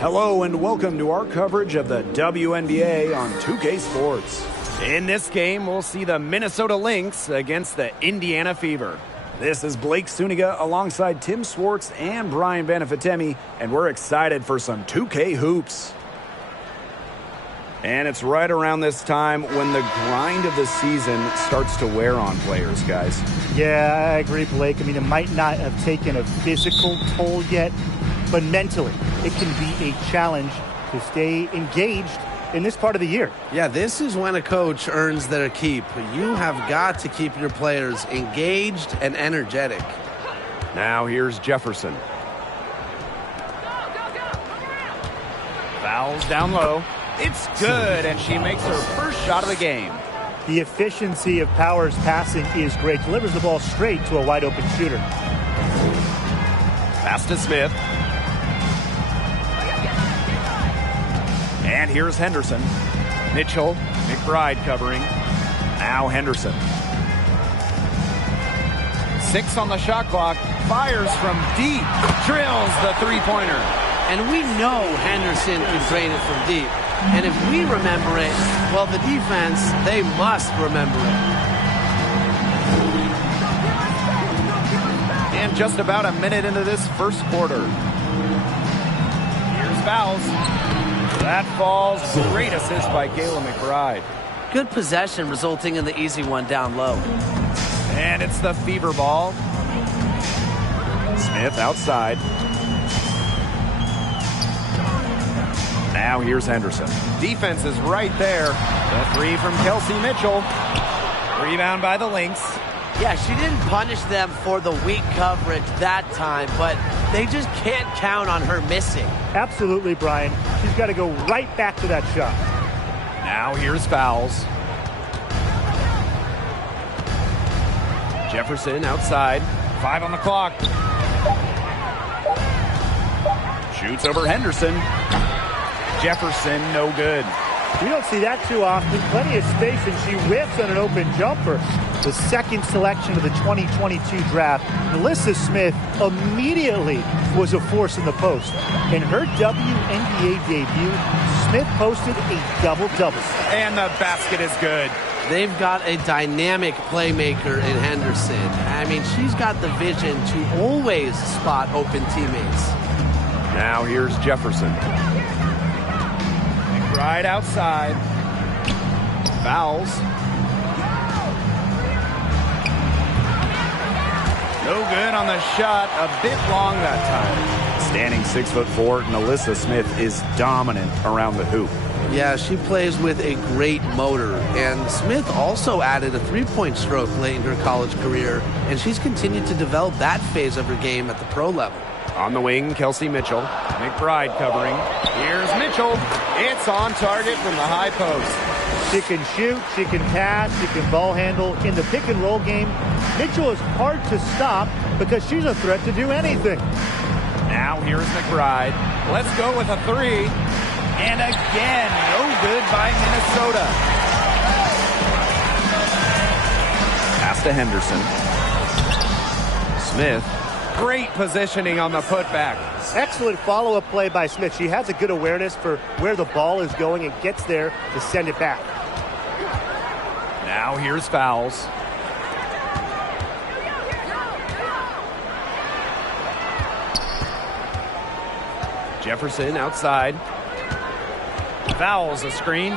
Hello and welcome to our coverage of the WNBA on 2K Sports. In this game, we'll see the Minnesota Lynx against the Indiana Fever. This is Blake Suniga alongside Tim Swartz and Brian Banafitemi, and we're excited for some 2K hoops. And it's right around this time when the grind of the season starts to wear on players, guys. Yeah, I agree, Blake. I mean, it might not have taken a physical toll yet, but mentally, it can be a challenge to stay engaged in this part of the year. Yeah, this is when a coach earns their keep. You have got to keep your players engaged and energetic. Now here's Jefferson. Fouls down low. It's good, and she makes her first shot of the game. The efficiency of Powers' passing is great. Delivers the ball straight to a wide-open shooter. Pass to Smith. And here's Henderson. Mitchell, McBride covering. Now Henderson. 6 on the shot clock. Fires from deep. Drills the three-pointer. And we know Henderson can drain it from deep. And if we remember it, well, the defense, they must remember it. And just about a minute into this first quarter. Here's fouls. That falls. Great assist by Kayla McBride. Good possession resulting in the easy one down low. And it's the Fever ball. Smith outside. Now here's Henderson. Defense is right there. The three from Kelsey Mitchell. Rebound by the Lynx. Yeah, she didn't punish them for the weak coverage that time, but they just can't count on her missing. Absolutely, Brian. She's got to go right back to that shot. Now here's fouls. Jefferson outside. 5 on the clock. Shoots over Henderson. Jefferson, no good. We don't see that too often. Plenty of space, and she whiffs on an open jumper. The second selection of the 2022 draft, Melissa Smith immediately was a force in the post. In her WNBA debut, Smith posted a double-double. And the basket is good. They've got a dynamic playmaker in Henderson. I mean, she's got the vision to always spot open teammates. Now here's Jefferson. Right outside. Fouls. No good on the shot. A bit long that time. Standing 6'4", Melissa Smith is dominant around the hoop. Yeah, she plays with a great motor. And Smith also added a three-point stroke late in her college career. And she's continued to develop that phase of her game at the pro level. On the wing, Kelsey Mitchell. McBride covering. Here's Mitchell. It's on target from the high post. She can shoot, she can pass, she can ball handle. In the pick and roll game, Mitchell is hard to stop because she's a threat to do anything. Now here's McBride. Let's go with a three. And again, no good by Minnesota. Pass to Henderson. Smith. Great positioning on the putback. Excellent follow-up play by Smith. She has a good awareness for where the ball is going and gets there to send it back. Now here's fouls. Jefferson outside. Fouls a screen.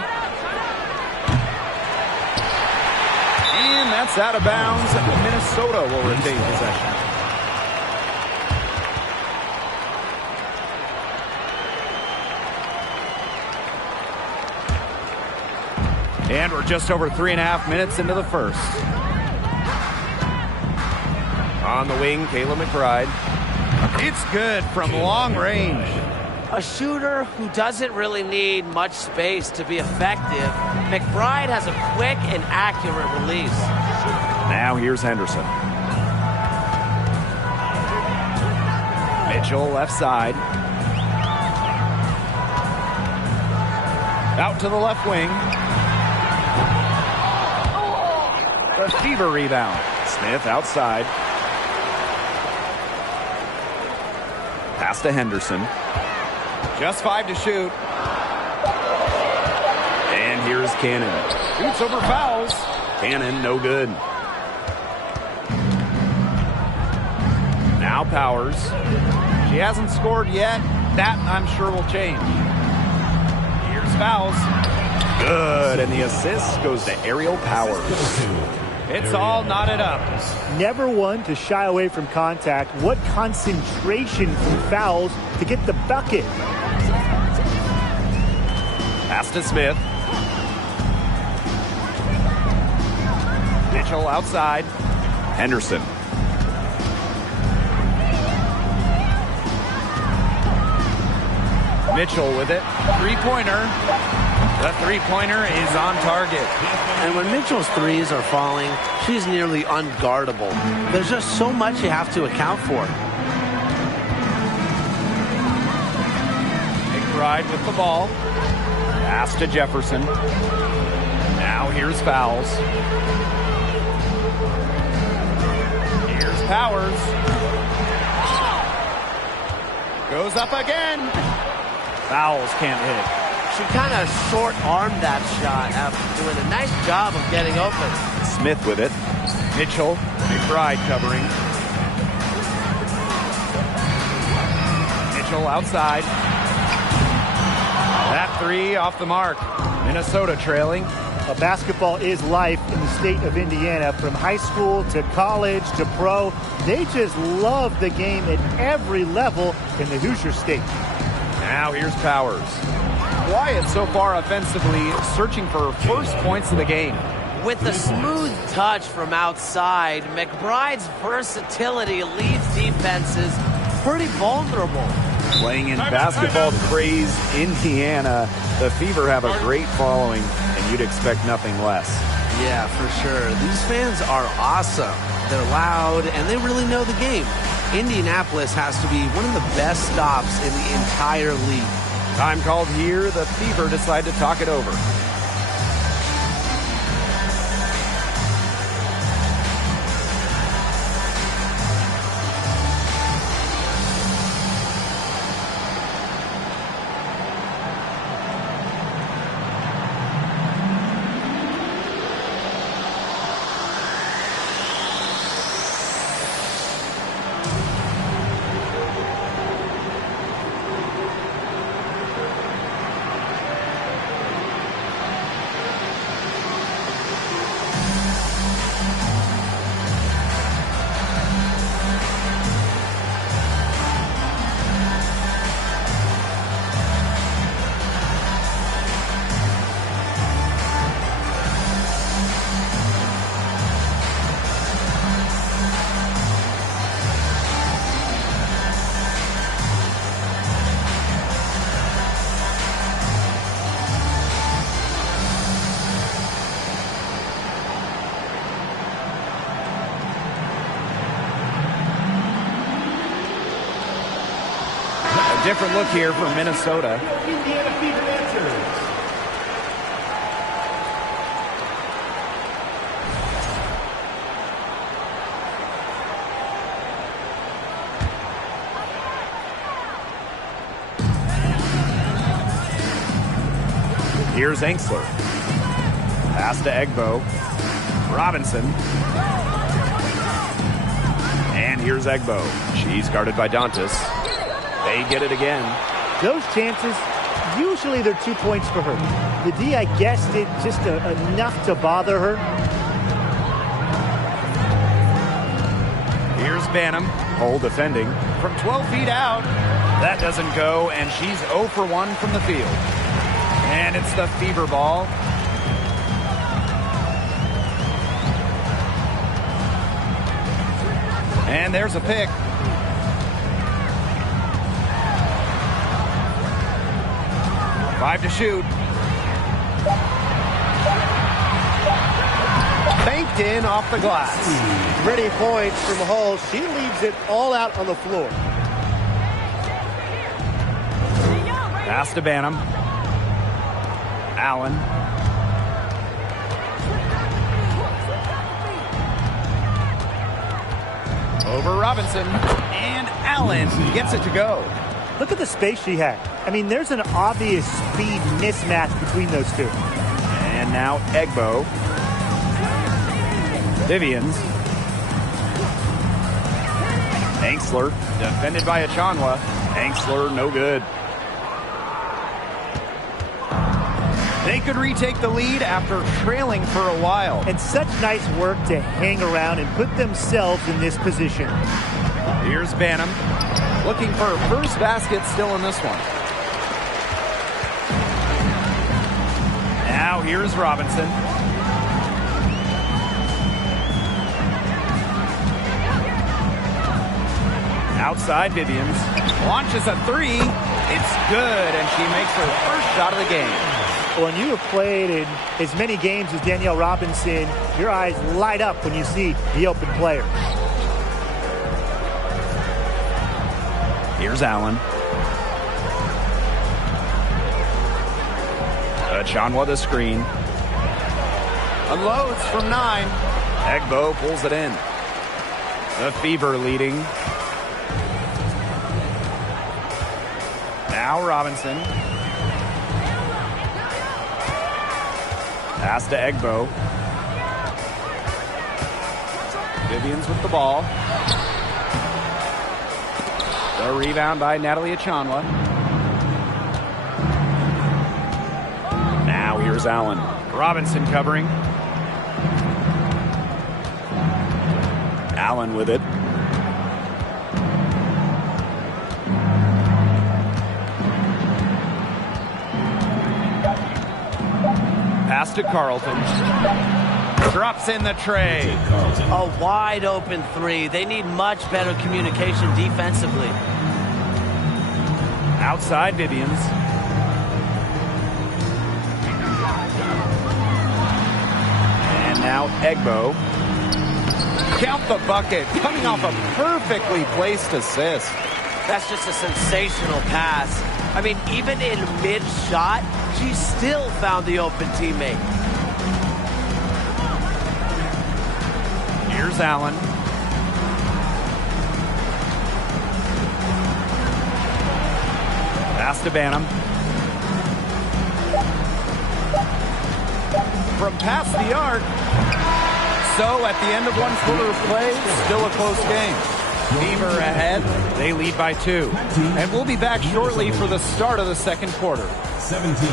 And that's out of bounds. Minnesota will retain possession. And we're just over 3.5 minutes into the first. On the wing, Kayla McBride. It's good from long range. A shooter who doesn't really need much space to be effective. McBride has a quick and accurate release. Now here's Henderson. Mitchell left side. Out to the left wing. The Fever rebound. Smith outside. Pass to Henderson. Just 5 to shoot. And here's Cannon. Shoots over fouls. Cannon, no good. Now Powers. She hasn't scored yet. That, I'm sure, will change. Here's fouls. Good, and the assist goes to Aerial Powers. It's all knotted up. Never one to shy away from contact. What concentration from fouls to get the bucket. Pass to Smith. Mitchell outside. Henderson. Mitchell with it. Three-pointer. The three-pointer is on target. And when Mitchell's threes are falling, she's nearly unguardable. There's just so much you have to account for. McBride with the ball. Pass to Jefferson. Now here's fouls. Here's Powers. Goes up again. Fouls can't hit. She kind of short-armed that shot after doing a nice job of getting open. Smith with it. Mitchell. McBride covering. Mitchell outside. That three off the mark. Minnesota trailing. Basketball is life in the state of Indiana. From high school to college to pro, they just love the game at every level in the Hoosier State. Now here's Powers. Quiet so far offensively, searching for first points of the game. With the smooth touch from outside, McBride's versatility leaves defenses pretty vulnerable. Playing in basketball-crazed Indiana, the Fever have a great following, and you'd expect nothing less. Yeah, for sure. These fans are awesome. They're loud, and they really know the game. Indianapolis has to be one of the best stops in the entire league. Time called here. The Fever decide to talk it over. Different look here for Minnesota. Here's Enksler. Pass to Egbo. Robinson. And here's Egbo. She's guarded by Dantas. They get it again. Those chances, usually they're 2 points for her. The D, I guess, did just enough to bother her. Here's Banham. Hole defending. From 12 feet out. That doesn't go, and she's 0 for 1 from the field. And it's the Fever ball. And there's a pick. Five to shoot. Banked in off the glass. Pretty points from Hull. She leaves it all out on the floor. Pass to Banham. Allen. Over Robinson. And Allen gets it to go. Look at the space she had. I mean, there's an obvious speed mismatch between those two. And now Egbo. Vivians. Anxler, defended by Achanwa. Anxler, no good. They could retake the lead after trailing for a while. And such nice work to hang around and put themselves in this position. Here's Banham, looking for her first basket still in this one. Now here's Robinson. Outside Vivians, launches a three. It's good, and she makes her first shot of the game. When you have played in as many games as Danielle Robinson, your eyes light up when you see the open player. Here's Allen. Achanwa the screen. Unloads from 9. Egbo pulls it in. The Fever leading. Now Robinson. Pass to Egbo. Vivians with the ball. The rebound by Natalie Achanwa. Now here's Allen. Robinson covering. Allen with it. Pass to Carlton. Drops in the tray. A wide open three. They need much better communication defensively. Outside Vivians. And now Egbo. Count the bucket. Coming off a perfectly placed assist. That's just a sensational pass. I mean, even in mid-shot, she still found the open teammate. Here's Allen. Pass to Banham. From past the arc. So at the end of one quarter of play, still a close game. Fever ahead. They lead by 2. And we'll be back shortly for the start of the second quarter. 17.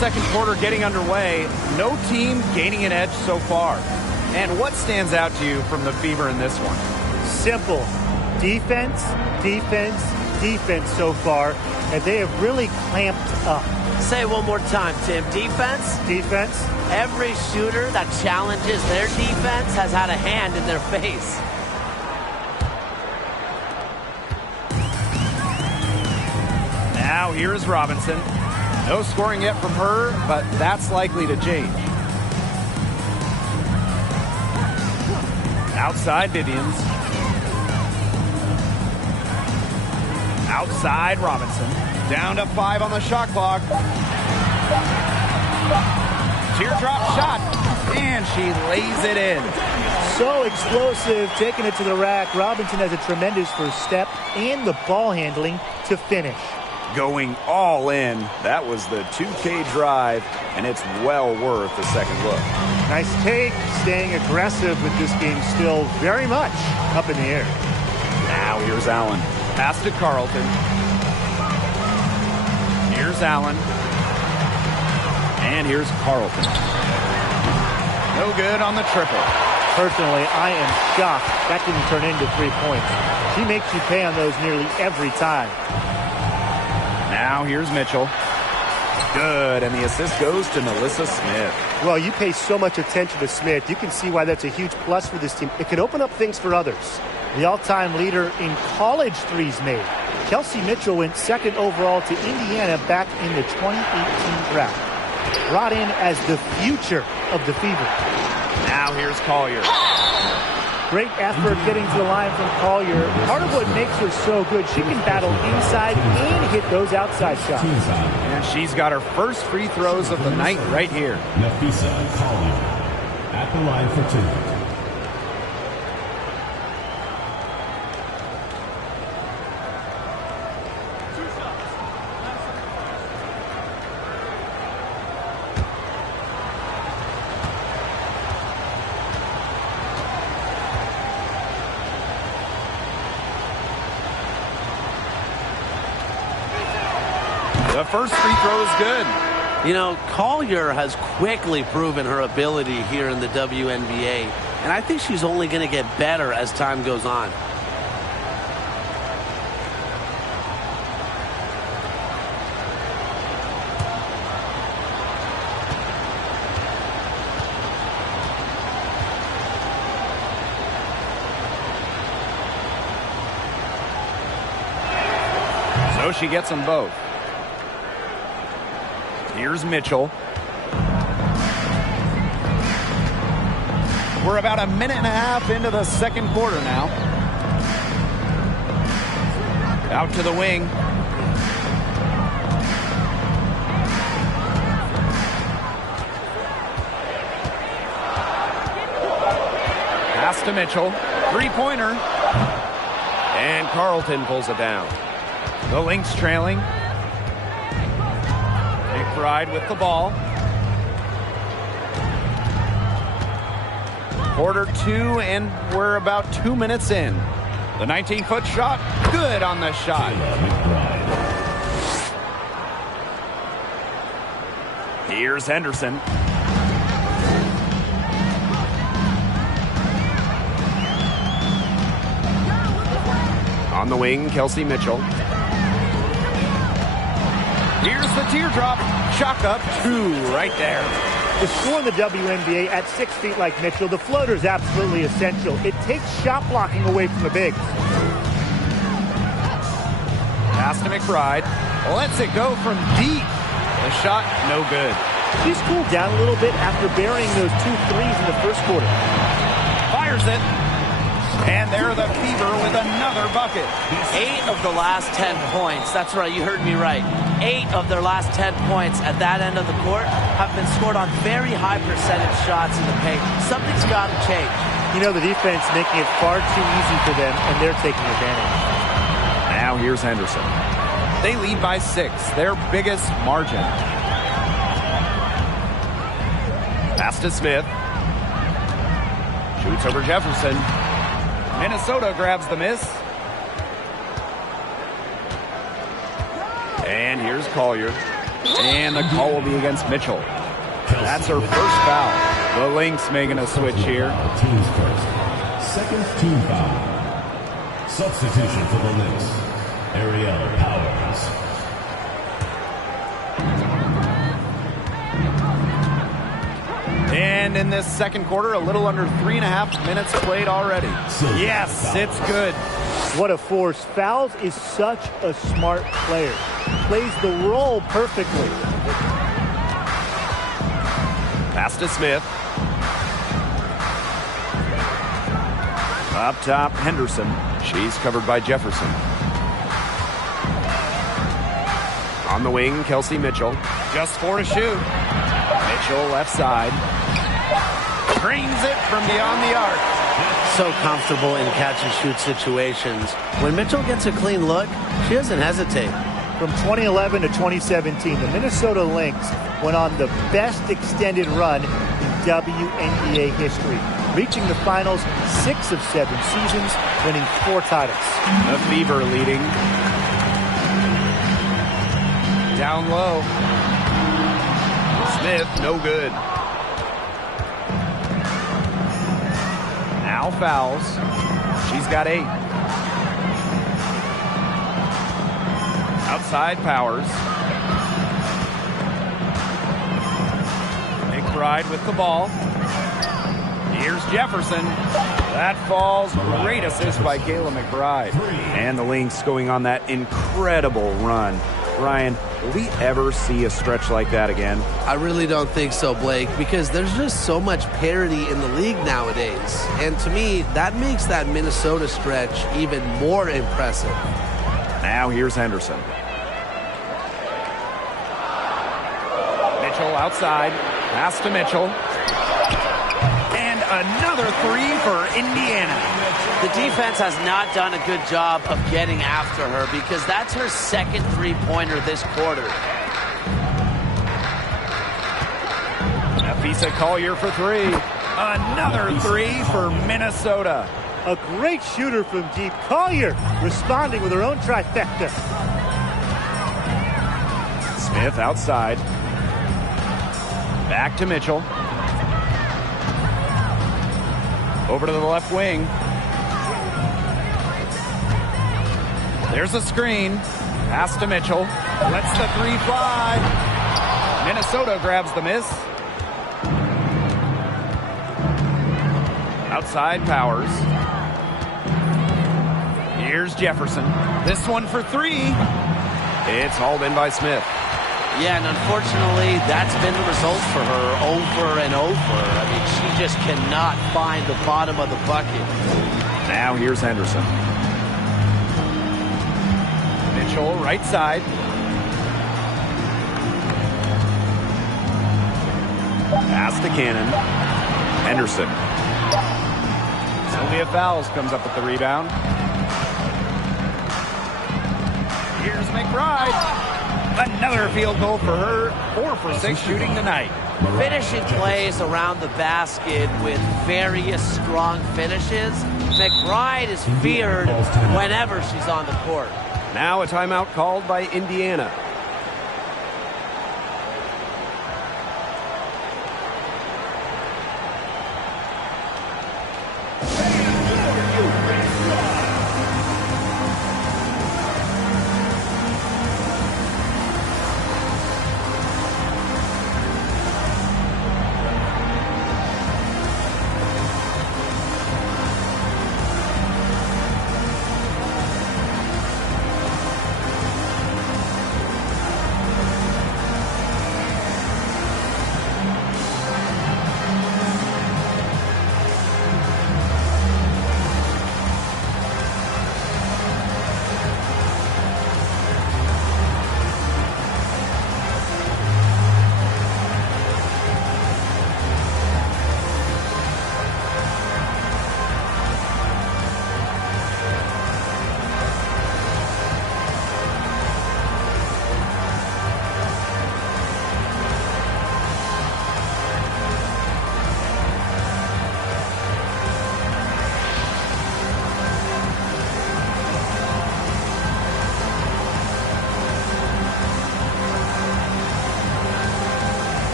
Second quarter getting underway. No team gaining an edge so far. And what stands out to you from the Fever in this one? Simple. Defense, defense, defense so far. And they have really clamped up. Say it one more time, Tim. Defense? Defense. Every shooter that challenges their defense has had a hand in their face. Now here's Robinson. No scoring yet from her, but that's likely to change. Outside Vivians. Outside Robinson. Down to 5 on the shot clock. Teardrop shot. And she lays it in. So explosive, taking it to the rack. Robinson has a tremendous first step and the ball handling to finish. Going all in. That was the 2K drive, and it's well worth the second look. Nice take, staying aggressive with this game still very much up in the air. Now here's Allen. Pass to Carlton. Here's Allen. And here's Carlton. No good on the triple. Personally, I am shocked that didn't turn into 3 points. She makes you pay on those nearly every time. Now here's Mitchell. Good, and the assist goes to Melissa Smith. Well, you pay so much attention to Smith. You can see why that's a huge plus for this team. It can open up things for others. The all-time leader in college threes made. Kelsey Mitchell went second overall to Indiana back in the 2018 draft. Brought in as the future of the Fever. Now here's Collier. Great effort getting to the line from Collier. Part of what makes her so good, she can battle inside and hit those outside shots. And she's got her first free throws of the night right here. Nafisa Collier at the line for 2. The first free throw is good. You know, Collier has quickly proven her ability here in the WNBA, and I think she's only going to get better as time goes on. So she gets them both. Here's Mitchell. We're about a minute and a half into the second quarter now. Out to the wing. Pass to Mitchell. Three-pointer. And Carlton pulls it down. The Lynx trailing. McBride with the ball. Quarter 2, and we're about 2 minutes in. The 19-foot shot, good on the shot. Here's Henderson. On the wing, Kelsey Mitchell. Here's the teardrop. Chalk up 2 right there. To score in the WNBA at 6 feet like Mitchell, the floater is absolutely essential. It takes shot blocking away from the bigs. Pass to McBride. Lets it go from deep. The shot, no good. She's cooled down a little bit after burying those 2 threes in the first quarter. Fires it. And there the Fever with another bucket. 8 of the last 10 points. That's right, you heard me right. 8 of their last 10 points at that end of the court have been scored on very high percentage shots in the paint. Something's got to change. You know, the defense making it far too easy for them, and they're taking advantage. Now here's Henderson. They lead by 6, their biggest margin. Pass to Smith. Shoots over Jefferson. Minnesota grabs the miss. And here's Collier. And the call will be against Mitchell. That's her first foul. The Lynx making a switch here. Team's first. Second team foul. Substitution for the Lynx. Ariel Powers. And in this second quarter, a little under 3.5 minutes played already. Yes, it's good. What a force. Fouls is such a smart player. Plays the role perfectly. Pass to Smith. Up top, Henderson. She's covered by Jefferson. On the wing, Kelsey Mitchell. Just 4 to shoot. Mitchell left side. Drains it from beyond the arc. So comfortable in catch-and-shoot situations. When Mitchell gets a clean look, she doesn't hesitate. From 2011 to 2017, the Minnesota Lynx went on the best extended run in WNBA history, reaching the finals 6 of 7 seasons, winning 4 titles. The Fever leading. Down low. Smith, no good. Now fouls. She's got 8. Outside Powers. McBride with the ball. Here's Jefferson. That falls. Great assist by Kayla McBride. And the Lynx going on that incredible run. Ryan, Will we ever see a stretch like that again? I really don't think so, Blake, because there's just so much parity in the league nowadays. And to me, that makes that Minnesota stretch even more impressive. Now here's Henderson. Mitchell outside. Pass to Mitchell. And another three for Indiana. The defense has not done a good job of getting after her because that's her second three-pointer this quarter. Nafisa Collier for three. Another three for Minnesota. A great shooter from deep. Collier responding with her own trifecta. Smith outside. Back to Mitchell. Over to the left wing. There's a screen. Pass to Mitchell. Lets the three fly. Minnesota grabs the miss. Outside Powers. Here's Jefferson. This one for three. It's hauled in by Smith. Yeah, and unfortunately, that's been the result for her over and over. I mean, she just cannot find the bottom of the bucket. Now here's Henderson. Mitchell, right side. Pass to Cannon. Henderson. Sylvia Fowles comes up with the rebound. Here's McBride. Another field goal for her. 4 for 6 shooting tonight. Finishing plays around the basket with various strong finishes. McBride is feared whenever she's on the court. Now a timeout called by Indiana.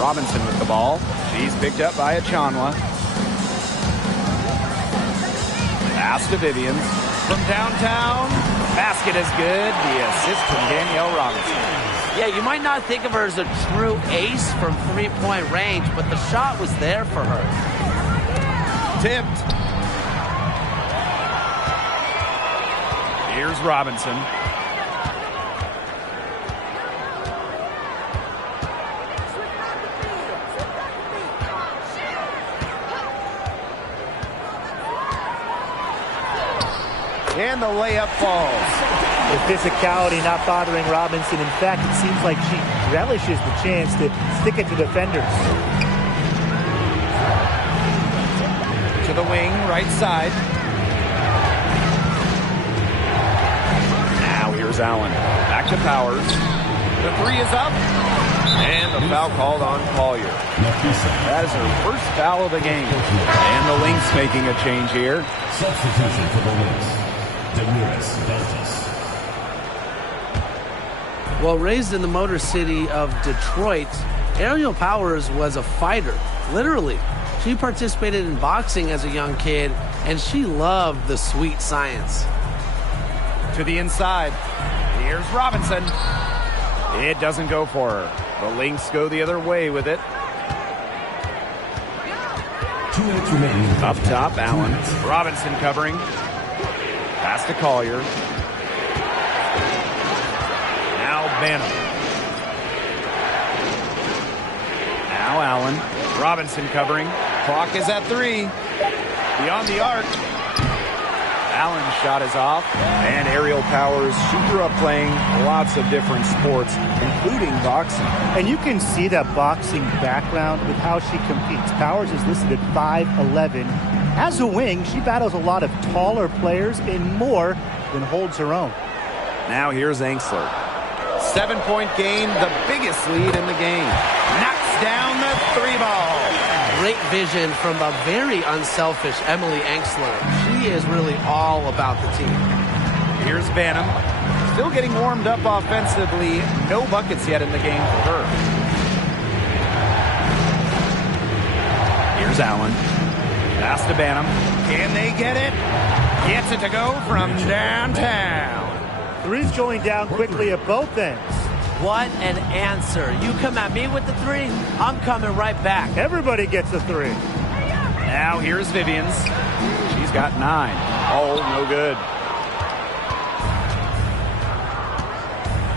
Robinson with the ball. She's picked up by Achanwa. Pass to Vivian. From downtown. Basket is good. The assist from Danielle Robinson. Yeah, you might not think of her as a true ace from three-point range, but the shot was there for her. Tipped. Here's Robinson. And the layup falls. The physicality not bothering Robinson. In fact, it seems like she relishes the chance to stick it to defenders. To the wing, right side. Now here's Allen. Back to Powers. The three is up. And the foul called on Collier. That is her first foul of the game. And the Lynx making a change here. Substitution for the Lynx. Well, raised in the Motor City of Detroit, Aerial Powers was a fighter, literally. She participated in boxing as a young kid, and she loved the sweet science. To the inside. Here's Robinson. It doesn't go for her. The Lynx go the other way with it. 2 minutes remaining. Up top, Allen. Robinson covering. Pass to Collier. Now Banham. Now Allen. Robinson covering. Clock is at 3. Beyond the arc. Allen's shot is off. And Aerial Powers, she grew up playing lots of different sports, including boxing. And you can see that boxing background with how she competes. Powers is listed at 5'11". As a wing, she battles a lot of taller players and more than holds her own. Now here's Angsler. 7-point game, the biggest lead in the game. Knocks down the 3 ball. Great vision from the very unselfish Emily Angsler. She is really all about the team. Here's Banham. Still getting warmed up offensively. No buckets yet in the game for her. Here's Allen. Pass to Banham. Can they get it? Gets it to go from downtown. Three's going down quickly at both ends. What an answer. You come at me with the 3, I'm coming right back. Everybody gets a 3. Now here's Vivians. She's got 9. Oh, no good.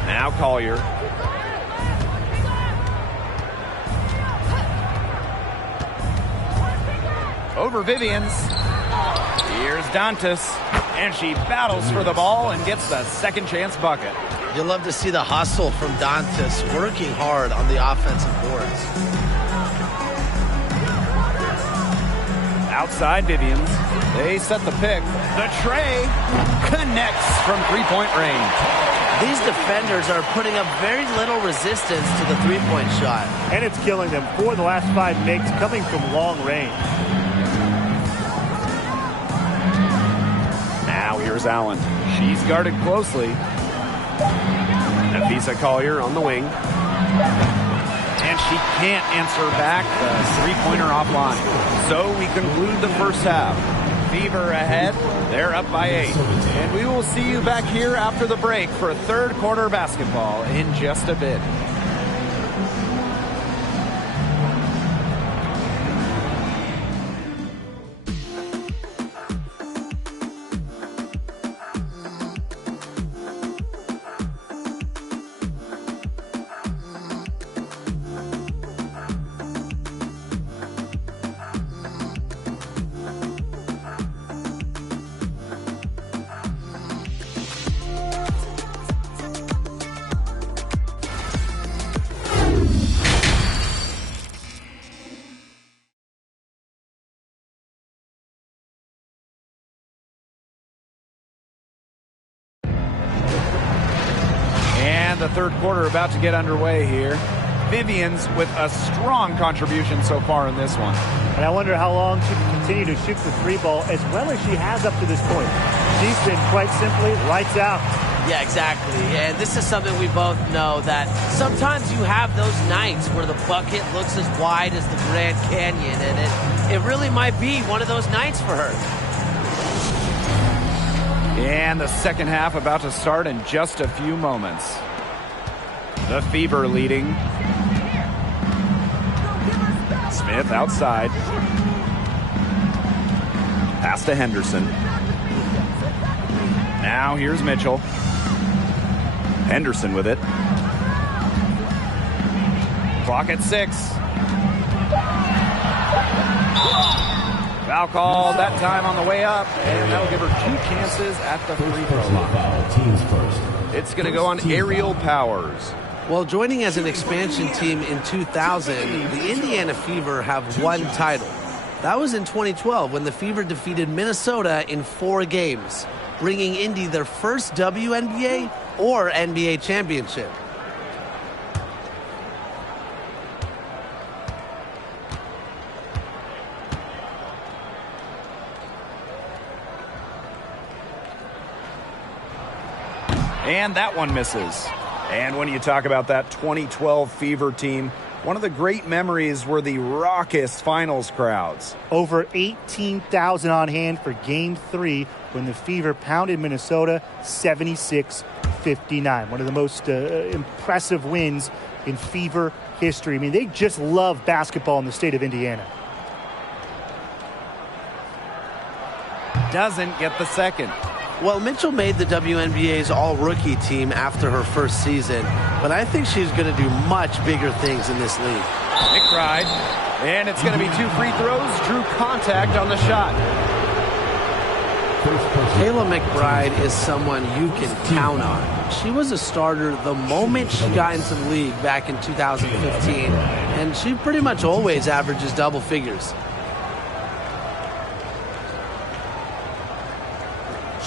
Now Collier. Over Vivians. Here's Dantas. And she battles for the ball and gets the second chance bucket. You'll love to see the hustle from Dantas working hard on the offensive boards. Outside Vivians. They set the pick. The tray connects from 3-point range. These defenders are putting up very little resistance to the 3-point shot. And it's killing them. 4 of the last 5 makes coming from long range. Now here's Allen. She's guarded closely. Nafisa Collier on the wing. And she can't answer back the 3-pointer offline. So we conclude the first half. Fever ahead. They're up by 8. And we will see you back here after the break for third quarter basketball in just a bit. The third quarter about to get underway here. Vivians with a strong contribution so far in this one. And I wonder how long she can continue to shoot the 3 ball as well as she has up to this point. She's been quite simply lights out. Yeah, exactly. And this is something we both know, that sometimes you have those nights where the bucket looks as wide as the Grand Canyon, and it really might be one of those nights for her. And the second half about to start in just a few moments. The Fever leading. Smith outside. Pass to Henderson. Now here's Mitchell. Henderson with it. Clock at 6. Foul call that time on the way up, and that'll give her 2 chances at the free throw line. Teams first. It's going to go on Aerial Powers. Well, joining as an expansion team in 2000, the Indiana Fever have 1 title. That was in 2012 when the Fever defeated Minnesota in 4 games, bringing Indy their first WNBA or NBA championship. And that one misses. And when you talk about that 2012 Fever team, One of the great memories were the raucous finals crowds. Over 18,000 on hand for Game 3 when the Fever pounded Minnesota 76-59. One of the most impressive wins in Fever history. I mean, they just love basketball in the state of Indiana. Doesn't get the second. Well, Mitchell made the WNBA's all-rookie team after her first season, but I think she's going to do much bigger things in this league. McBride, and it's going to be 2 free throws. Drew contact on the shot. Kayla McBride is someone you can count on. She was a starter the moment she got into the league back in 2015, and she pretty much always averages double figures.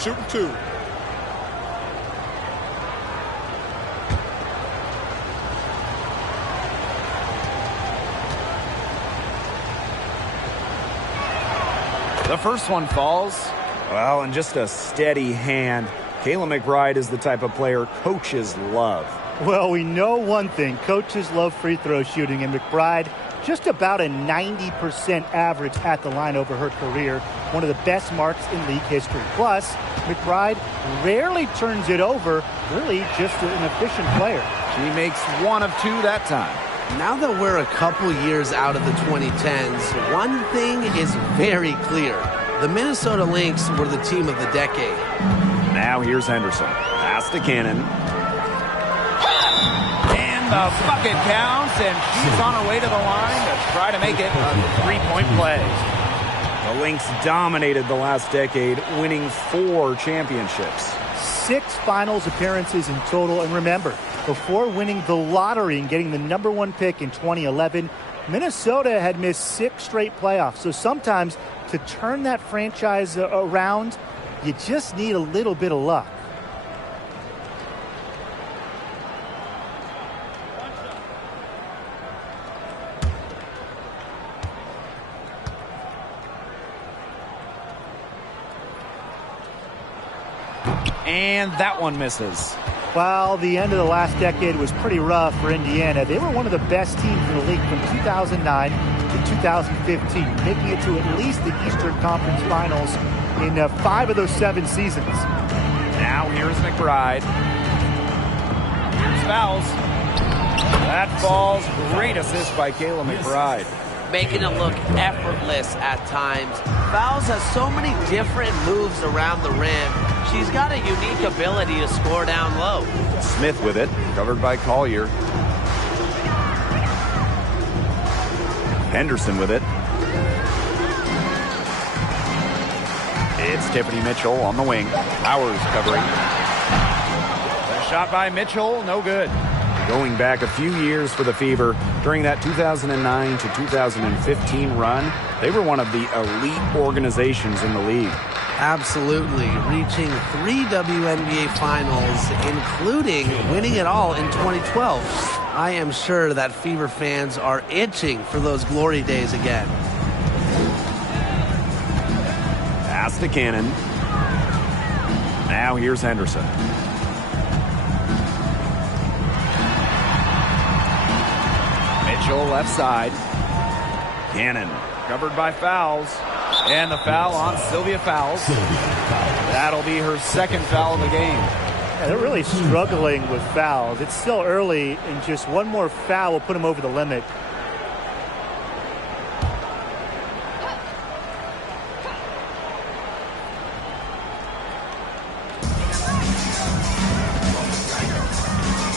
Shooting 2. The first one falls. Well, and just a steady hand. Kayla McBride is the type of player coaches love. Well, we know one thing. Coaches love free throw shooting, and McBride just about a 90% average at the line over her career. One of the best marks in league history. Plus, McBride rarely turns it over. Really just an efficient player. She makes 1 of 2 that time. Now that we're a couple years out of the 2010s, one thing is very clear. The Minnesota Lynx were the team of the decade. Now here's Henderson. Pass to Cannon. And the bucket counts, and she's on her way to the line to try to make it a 3-point play. The Lynx dominated the last decade, winning 4 championships. 6 finals appearances in total. And remember, before winning the lottery and getting the #1 pick in 2011, Minnesota had missed 6 straight playoffs. So sometimes to turn that franchise around, you just need a little bit of luck. And that one misses. Well, the end of the last decade was pretty rough for Indiana. They were one of the best teams in the league from 2009 to 2015, making it to at least the Eastern Conference Finals in 5 of those 7 seasons. Now here's McBride. Here's fouls. That falls. Great assist by Kayla McBride. Making it look effortless at times. Fouls has so many different moves around the rim. She's got a unique ability to score down low. Smith with it, covered by Collier. Henderson with it. It's Tiffany Mitchell on the wing. Powers covering. The shot by Mitchell, no good. Going back a few years for the Fever, during that 2009 to 2015 run, they were one of the elite organizations in the league. Absolutely, reaching 3 WNBA finals, including winning it all in 2012. I am sure that Fever fans are itching for those glory days again. Pass to Cannon. Now here's Henderson. Mitchell left side. Cannon covered by fouls. And the foul on Sylvia Fowles. That'll be her 2nd foul of the game. Yeah, they're really struggling with fouls. It's still early, and just one more foul will put them over the limit.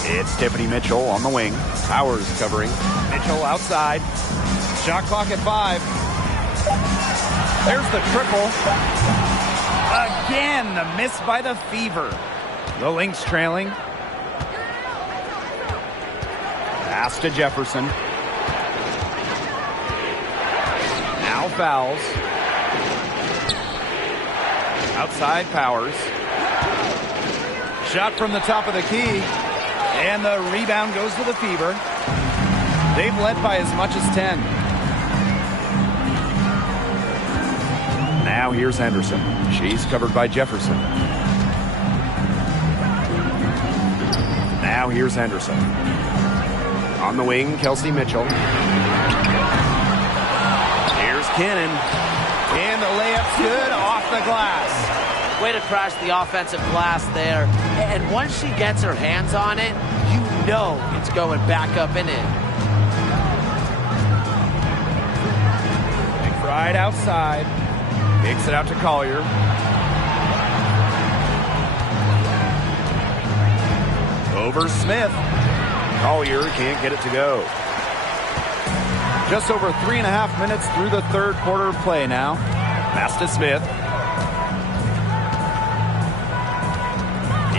It's Tiffany Mitchell on the wing. Powers covering. Mitchell outside. Shot clock at 5. There's the triple. Again, the miss by the Fever. The Lynx trailing. Pass to Jefferson. Now fouls. Outside Powers. Shot from the top of the key. And the rebound goes to the Fever. They've led by as much as 10. Now here's Henderson. She's covered by Jefferson. Now here's Henderson. On the wing, Kelsey Mitchell. Here's Cannon. And the layup's good off the glass. Way to crash the offensive glass there. And once she gets her hands on it, you know it's going back up and in. McBride outside. Kicks it out to Collier. Over Smith. Collier can't get it to go. Just over 3.5 minutes through the third quarter of play now. Pass to Smith.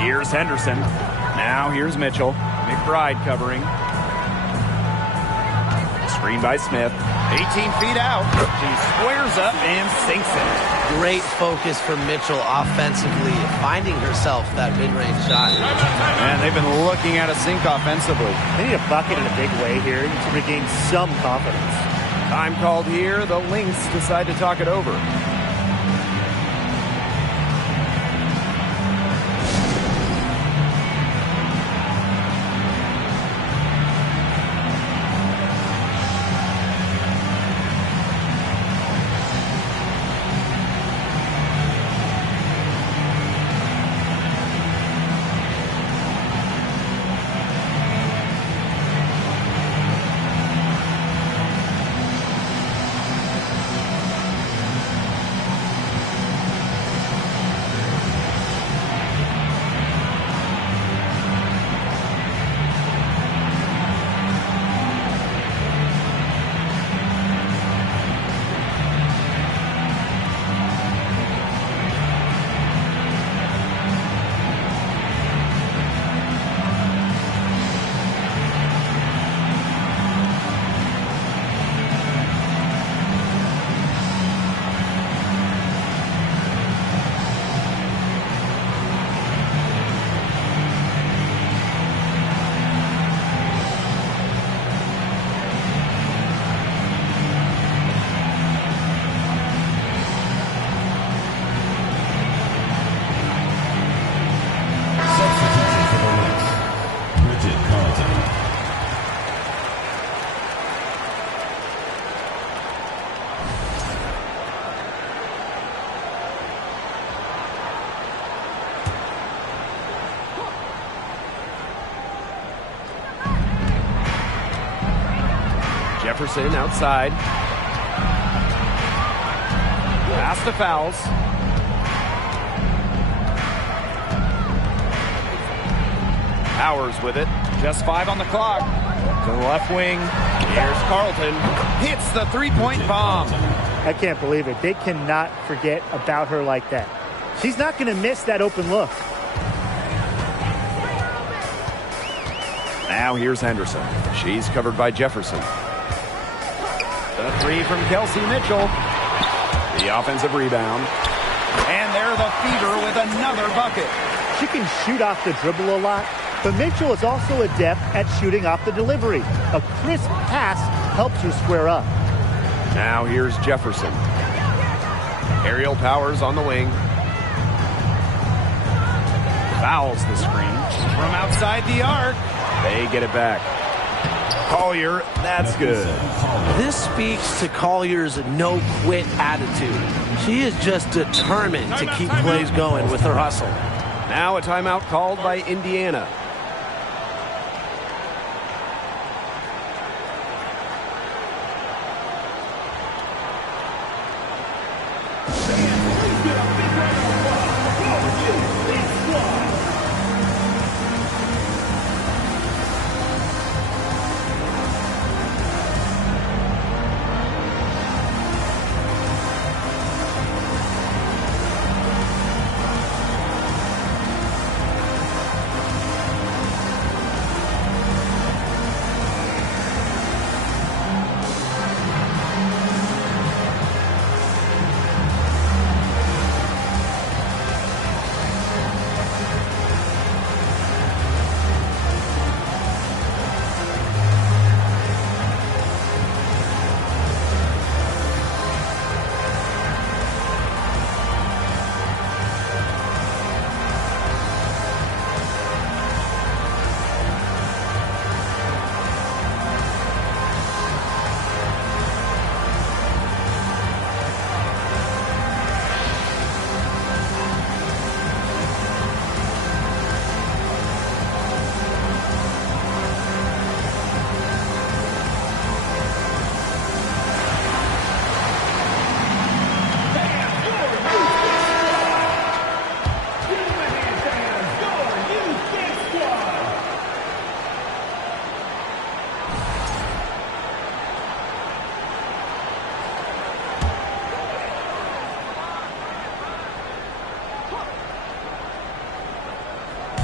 Here's Henderson. Now here's Mitchell. McBride covering. Screen by Smith. 18 feet out. She squares up and sinks it. Great focus from Mitchell offensively, finding herself that mid-range shot. And they've been looking at a sink offensively. They need a bucket in a big way here to regain some confidence. Time called here. The Lynx decide to talk it over. Jefferson outside. Pass to Fowles. Powers with it. Just 5 on the clock. To the left wing. Here's Carlton. Hits the three-point bomb. I can't believe it. They cannot forget about her like that. She's not going to miss that open look. Now here's Henderson. She's covered by Jefferson. The 3 from Kelsey Mitchell. The offensive rebound. And they're the Fever with another bucket. She can shoot off the dribble a lot, but Mitchell is also adept at shooting off the delivery. A crisp pass helps her square up. Now here's Jefferson. Aerial Powers on the wing. Fouls the screen. From outside the arc. They get it back. Collier, that's good. This speaks to Collier's no-quit attitude. She is just determined to keep plays going with her hustle. Now a timeout called by Indiana.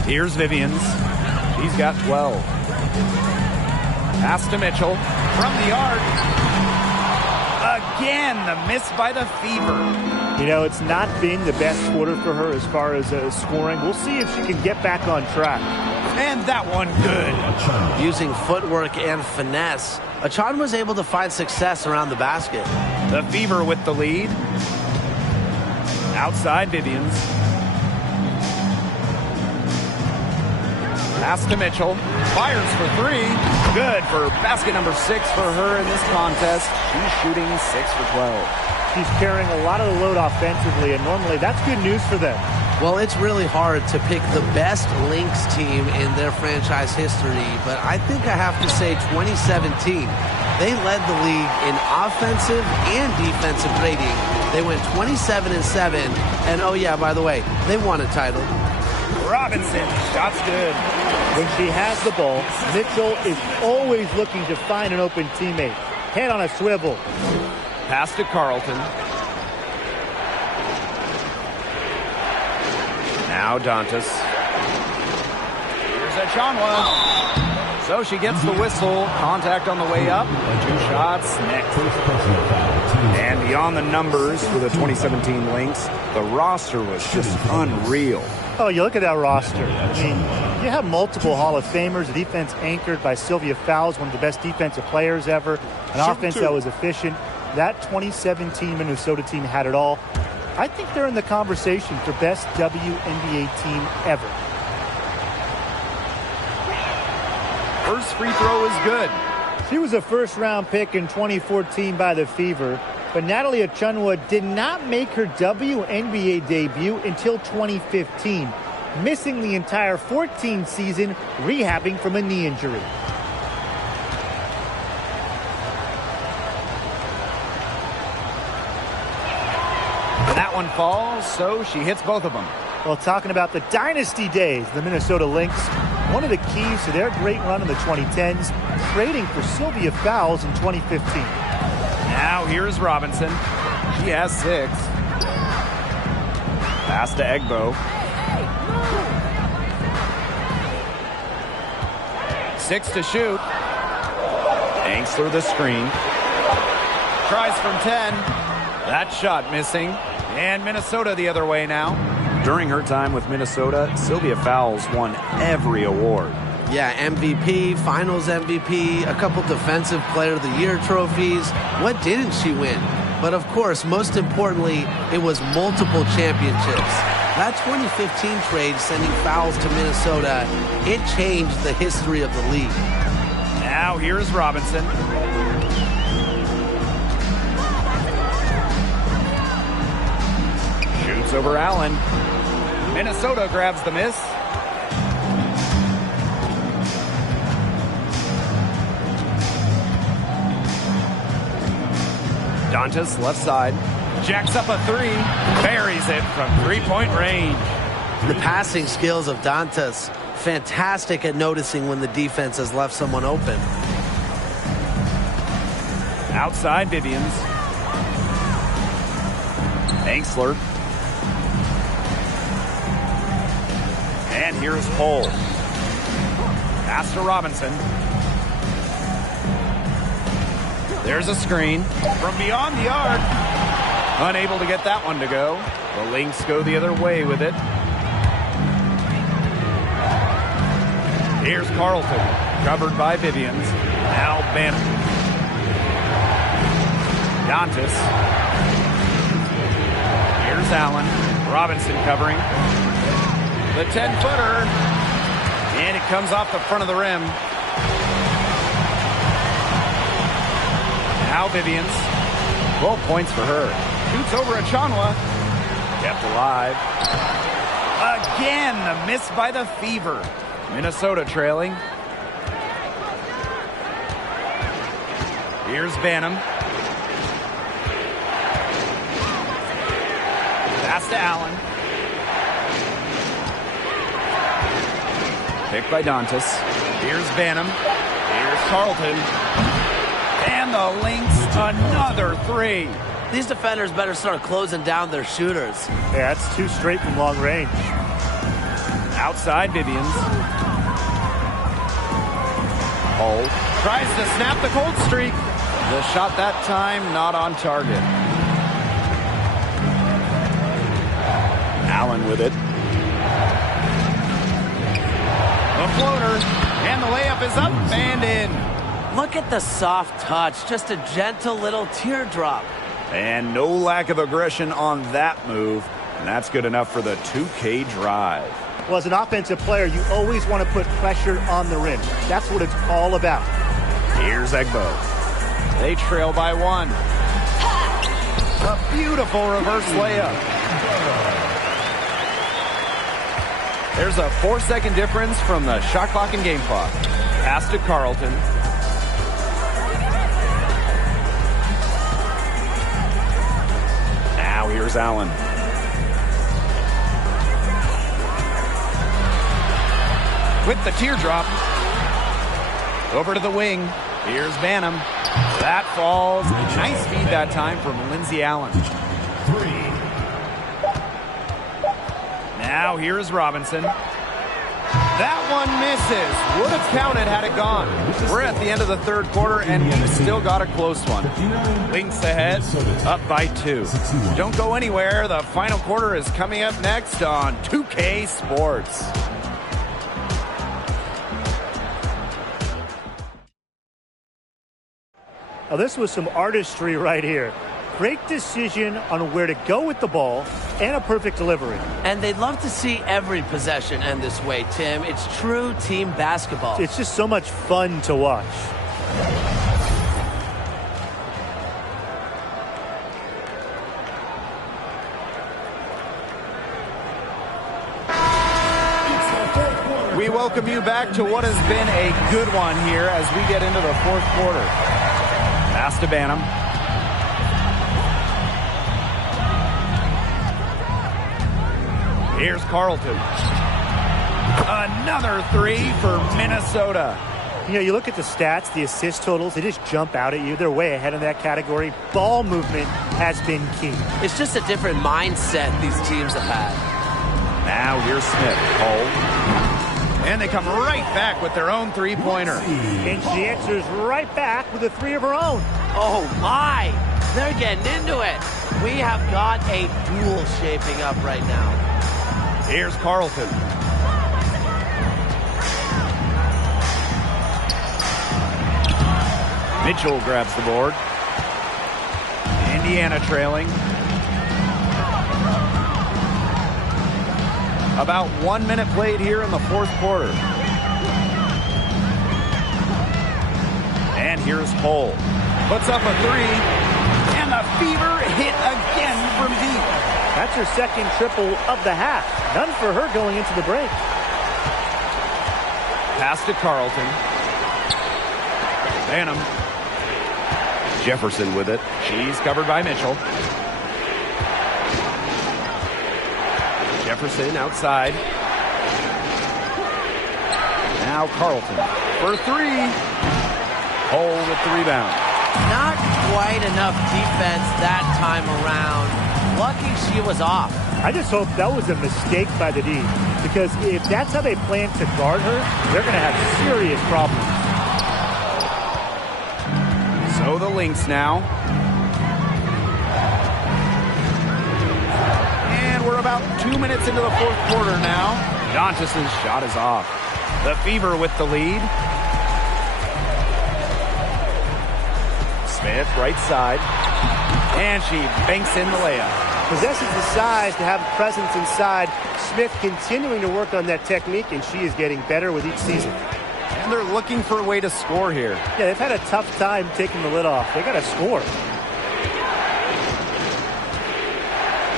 Here's Vivians. She's got 12. Pass to Mitchell. From the arc. Again, the miss by the Fever. You know, it's not been the best quarter for her as far as scoring. We'll see if she can get back on track. And that one good. Using footwork and finesse, Achan was able to find success around the basket. The Fever with the lead. Outside Vivians. Pass to Mitchell. Fires for three. Good for basket number 6 for her in this contest. She's shooting 6 for 12. She's carrying a lot of the load offensively, and normally that's good news for them. Well, it's really hard to pick the best Lynx team in their franchise history, but I think I have to say 2017. They led the league in offensive and defensive rating. They went 27-7, and oh yeah, by the way, they won a title. Robinson, shot's good. When she has the ball, Mitchell is always looking to find an open teammate. Head on a swivel. Pass to Carlton. Now Dantas. Here's Achanwa. So she gets the whistle. Contact on the way up. 2 shots next. And beyond the numbers for the 2017 Lynx, the roster was just unreal. Oh, you look at that roster. I mean, you have multiple Hall of Famers, a defense anchored by Sylvia Fowles, one of the best defensive players ever, an offense that was efficient. That 2017 Minnesota team had it all. I think they're in the conversation for best WNBA team ever. First free throw is good. She was a first-round pick in 2014 by the Fever, but Natalie Achunwa did not make her WNBA debut until 2015, missing the entire 14 season, rehabbing from a knee injury. That one falls, so she hits both of them. Well, talking about the dynasty days, the Minnesota Lynx, one of the keys to their great run in the 2010s, trading for Sylvia Fowles in 2015. Now here's Robinson. She has 6. Pass to Egbo. 6 to shoot. Banks through the screen. Tries from 10. That shot missing. And Minnesota the other way now. During her time with Minnesota, Sylvia Fowles won every award. Yeah, MVP, Finals MVP, a couple Defensive Player of the Year trophies. What didn't she win? But of course, most importantly, it was multiple championships. That 2015 trade sending Fowles to Minnesota, it changed the history of the league. Now here's Robinson. Shoots over Allen. Minnesota grabs the miss. Dantas left side. Jacks up a 3. Buries it from 3-point range. The passing skills of Dantas, fantastic at noticing when the defense has left someone open. Outside Vivians. Banksler. And here's Cole. Pass to Robinson. There's a screen from beyond the arc. Unable to get that one to go. The Lynx go the other way with it. Here's Carlton, covered by Vivians. Now Bannon. Dantas. Here's Allen. Robinson covering. The 10-footer. And it comes off the front of the rim. Now Vivians. 12 points for her. Shoots over Achanwa. Kept alive. Again, the miss by the Fever. Minnesota trailing. Here's Banham. Pass to Allen. Picked by Dantas. Here's Banham. Here's Carlton. And the Lynx, another 3. These defenders better start closing down their shooters. Yeah, that's 2 straight from long range. Outside Vivians. Hull tries to snap the cold streak. The shot that time not on target. Allen with it. The floater, and the layup is up and in. Look at the soft touch, just a gentle little teardrop. And no lack of aggression on that move. And that's good enough for the 2K drive. Well, as an offensive player, you always want to put pressure on the rim. That's what it's all about. Here's Egbo. They trail by 1. A beautiful reverse layup. There's a 4-second difference from the shot clock and game clock. Pass to Carlton. Now here's Allen. With the teardrop. Over to the wing. Here's Banham. That falls. Nice feed that time from Lindsey Allen. 3. Now here's Robinson. That one misses. Would have counted had it gone. We're at the end of the third quarter, and we've still got a close one. Lynx ahead, up by 2. Don't go anywhere. The final quarter is coming up next on 2K Sports. Now, this was some artistry right here. Great decision on where to go with the ball and a perfect delivery. And they'd love to see every possession end this way, Tim. It's true team basketball. It's just so much fun to watch. We welcome you back to what has been a good one here as we get into the fourth quarter. Pass to Banham. Here's Carlton. Another 3 for Minnesota. You know, you look at the stats, the assist totals, they just jump out at you. They're way ahead in that category. Ball movement has been key. It's just a different mindset these teams have had. Now here's Smith. Hull. And they come right back with their own three-pointer. And she answers right back with a 3 of her own. Oh, my. They're getting into it. We have got a duel shaping up right now. Here's Carlton. Mitchell grabs the board. Indiana trailing. About 1 minute played here in the fourth quarter. And here's Hull. Puts up a 3. And the Fever hit again from deep. That's her second triple of the half. None for her going into the break. Pass to Carlton. Banham. Jefferson with it. She's covered by Mitchell. Jefferson outside. Now Carlton for 3. Hull with the rebound. Not quite enough defense that time around. Lucky she was off. I just hope that was a mistake by the D, because if that's how they plan to guard her, they're going to have serious problems. So the Lynx now. And we're about 2 minutes into the fourth quarter now. Dantas' shot is off. The Fever with the lead. Smith right side. And she banks in the layup. Possesses the size to have a presence inside. Smith continuing to work on that technique, and she is getting better with each season. And they're looking for a way to score here. Yeah, they've had a tough time taking the lid off. They got to score.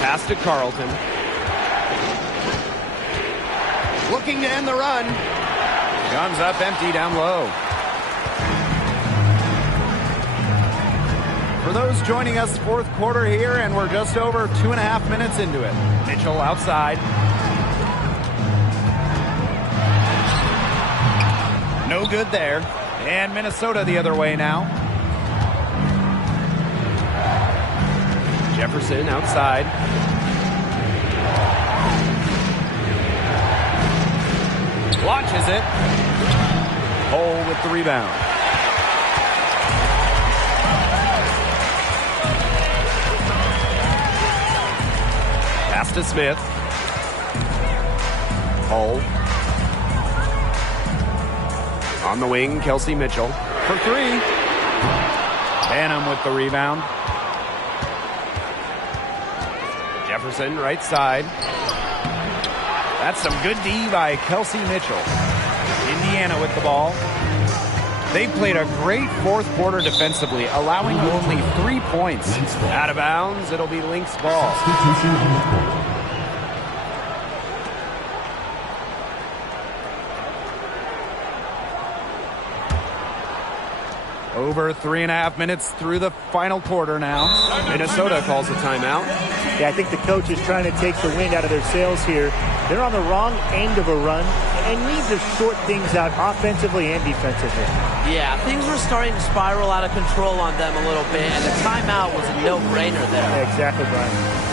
Pass to Carlton. Looking to end the run. Comes up empty down low. For those joining us, fourth quarter here, and we're just over 2.5 minutes into it. Mitchell outside. No good there. And Minnesota the other way now. Jefferson outside. Launches it. Hole with the rebound. Pass to Smith. Hole. On the wing, Kelsey Mitchell for three. Banham with the rebound. Jefferson, right side. That's some good D by Kelsey Mitchell. Indiana with the ball. They played a great fourth quarter defensively, allowing only 3 points. Out of bounds, it'll be Lynx ball. Substitution on the court. Over 3.5 minutes through the final quarter now. Minnesota calls a timeout. Yeah, I think the coach is trying to take the wind out of their sails here. They're on the wrong end of a run and need to sort things out offensively and defensively. Yeah, things were starting to spiral out of control on them a little bit, and the timeout was a no-brainer there. Yeah, exactly, Brian.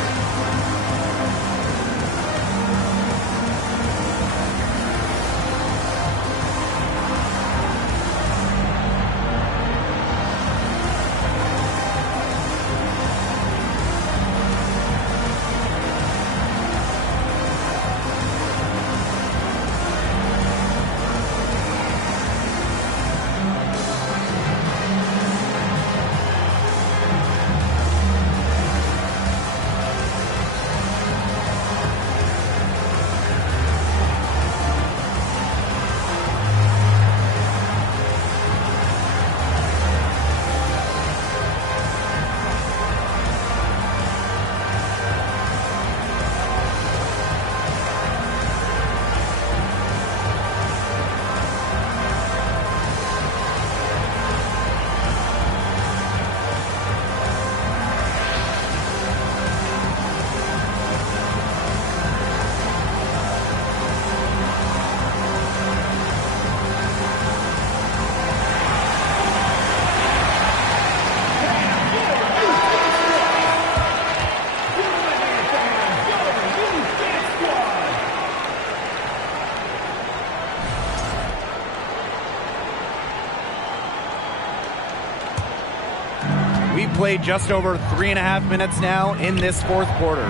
We played just over 3.5 minutes now in this fourth quarter.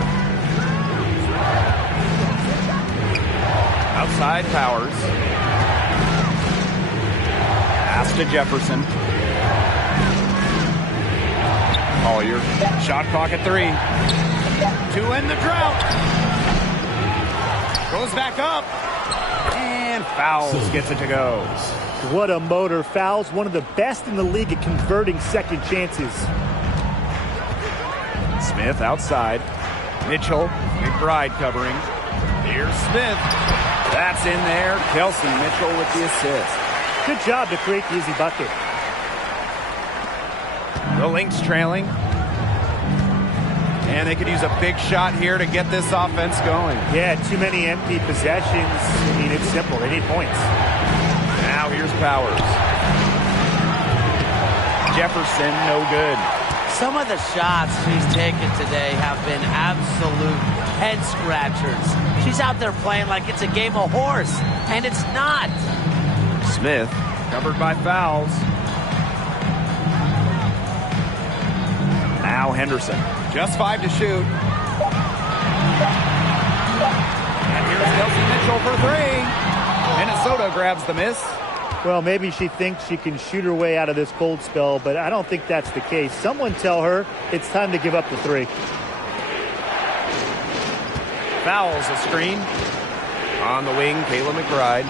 Outside Powers. Pass to Jefferson. Collier. Shot clock at 3. To end the drought. Goes back up. And fouls. Gets it to go. What a motor. Fouls, one of the best in the league at converting second chances. Smith outside. Mitchell. McBride covering. Here's Smith. That's in there. Kelsey Mitchell with the assist. Good job to create the easy bucket. The Lynx trailing. And they could use a big shot here to get this offense going. Yeah, too many empty possessions. I mean, it's simple. They need points. Now here's Powers. Jefferson, no good. Some of the shots she's taken today have been absolute head scratchers. She's out there playing like it's a game of horse, and it's not. Smith, covered by fouls. Now Henderson. Just 5 to shoot. And here's Kelsey Mitchell for 3. Minnesota grabs the miss. Well, maybe she thinks she can shoot her way out of this cold spell, but I don't think that's the case. Someone tell her it's time to give up the 3. Fouls a screen. On the wing, Kayla McBride.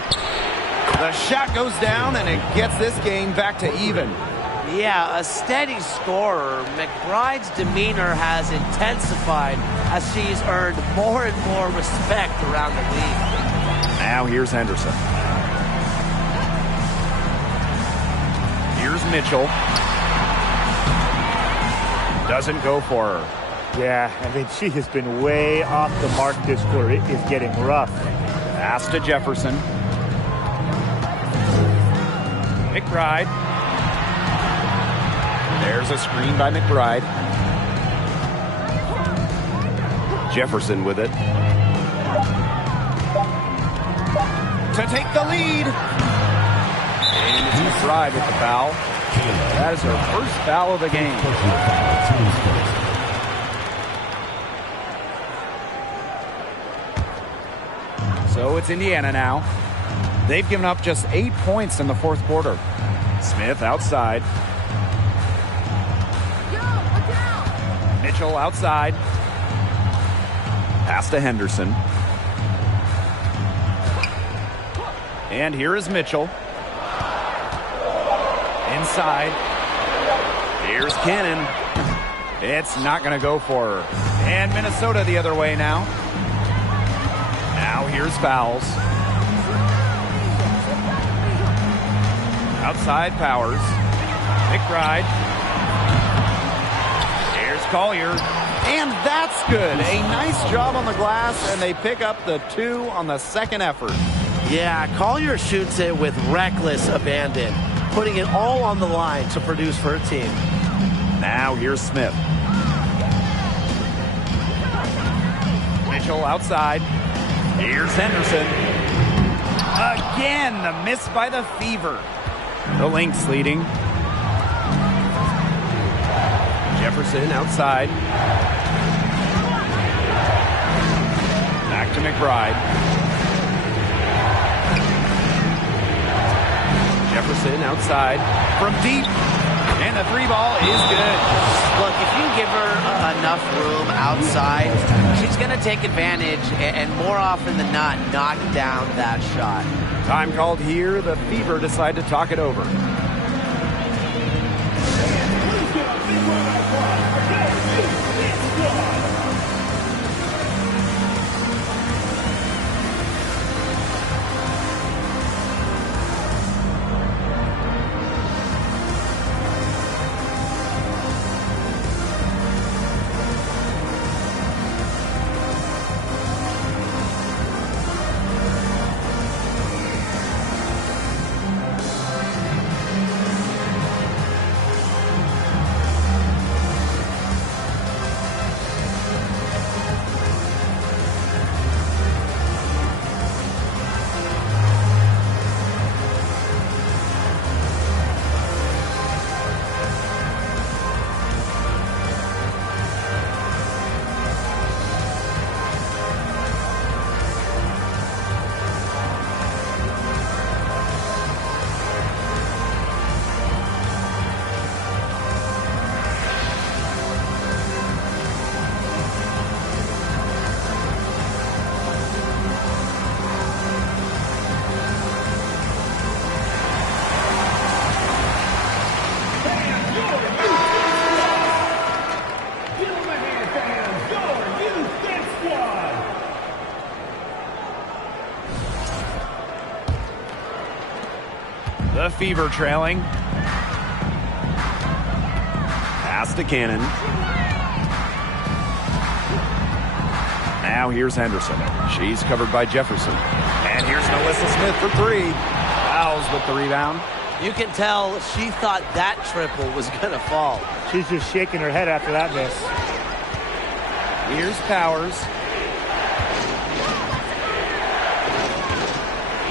The shot goes down, and it gets this game back to even. Yeah, a steady scorer. McBride's demeanor has intensified as she's earned more and more respect around the league. Now here's Henderson. Here's Mitchell. Doesn't go for her. Yeah, I mean, she has been way off the mark this quarter. It is getting rough. Pass to Jefferson. McBride. There's a screen by McBride. Jefferson with it. to take the lead. And it's McBride with the foul. That is her first foul of the game. So it's Indiana now. They've given up just 8 points in the fourth quarter. Smith outside. Mitchell outside. Pass to Henderson. And here is Mitchell. Inside. Here's Cannon. It's not going to go for her. And Minnesota the other way now. Now here's fouls. Outside Powers. McBride. Here's Collier. And that's good. A nice job on the glass, and they pick up the 2 on the second effort. Yeah, Collier shoots it with reckless abandon, putting it all on the line to produce for her team. Now here's Smith. Mitchell outside. Here's Henderson. Again, the miss by the Fever. The Lynx leading. Jefferson outside. Back to McBride. Jefferson outside from deep. And the 3 ball is good. Look, if you give her enough room outside, she's going to take advantage and more often than not knock down that shot. Time called here. The Fever decide to talk it over. The Fever trailing. Pass to Cannon. Now here's Henderson. She's covered by Jefferson. And here's Melissa Smith for 3. Fouls with the rebound. You can tell she thought that triple was going to fall. She's just shaking her head after that miss. Here's Powers.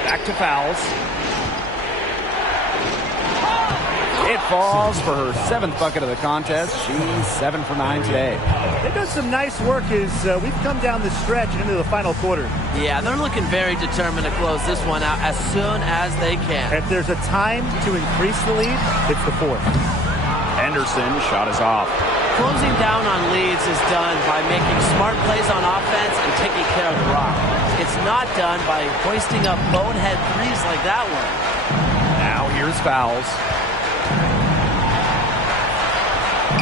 Back to fouls. It falls for her 7th bucket of the contest. She's 7 for 9 today. They've done some nice work as we've come down the stretch and into the final quarter. Yeah, they're looking very determined to close this one out as soon as they can. If there's a time to increase the lead, it's the 4th. Henderson, shot is off. Closing down on leads is done by making smart plays on offense and taking care of the rock. It's not done by hoisting up bonehead threes like that one. Now here's fouls.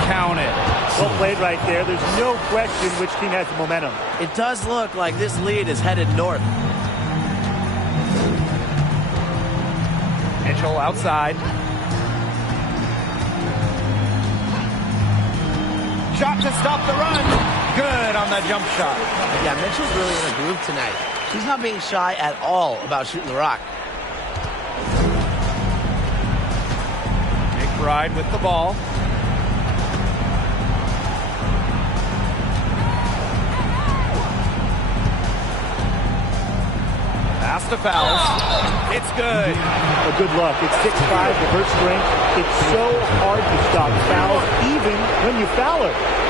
Count it. Well played right there. There's no question which team has the momentum. It does look like this lead is headed north. Mitchell outside. Shot to stop the run. Good on the jump shot. Yeah, Mitchell's really in a groove tonight. She's not being shy at all about shooting the rock. McBride with the ball. Pass to fouls. It's good. Well, good luck. It's 6'5", with her strength. It's so hard to stop fouls, even when you foul her.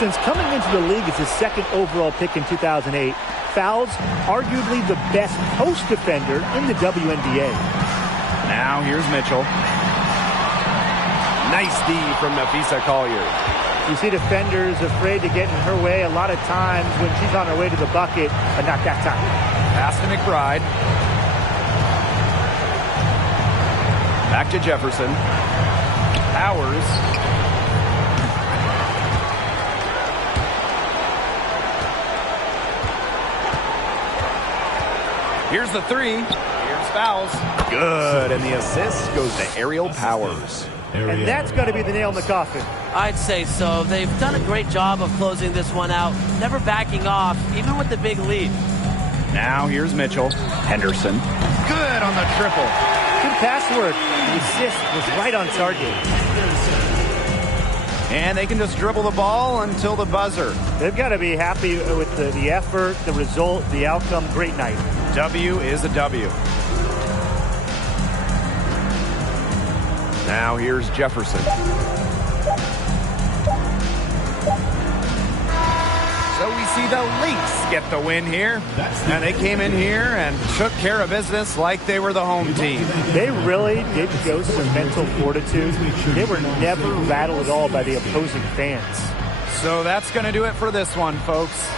Since coming into the league as the second overall pick in 2008, Fowles arguably the best post defender in the WNBA. Now here's Mitchell. Nice D from Nafisa Collier. You see defenders afraid to get in her way a lot of times when she's on her way to the bucket, but not that time. Pass to McBride. Back to Jefferson. Powers. Here's the three. Here's Fowles. Good. And the assist goes to Ariel Powers. And that's going to be the nail in the coffin. I'd say so. They've done a great job of closing this one out, never backing off, even with the big lead. Now here's Mitchell. Henderson. Good on the triple. Good password. The assist was right on target. And they can just dribble the ball until the buzzer. They've got to be happy with the effort, the result, the outcome. Great night. W is a W. Now here's Jefferson. So we see the Lynx get the win here. And they came in here and took care of business like they were the home team. They really did show some mental fortitude. They were never rattled at all by the opposing fans. So that's going to do it for this one, folks.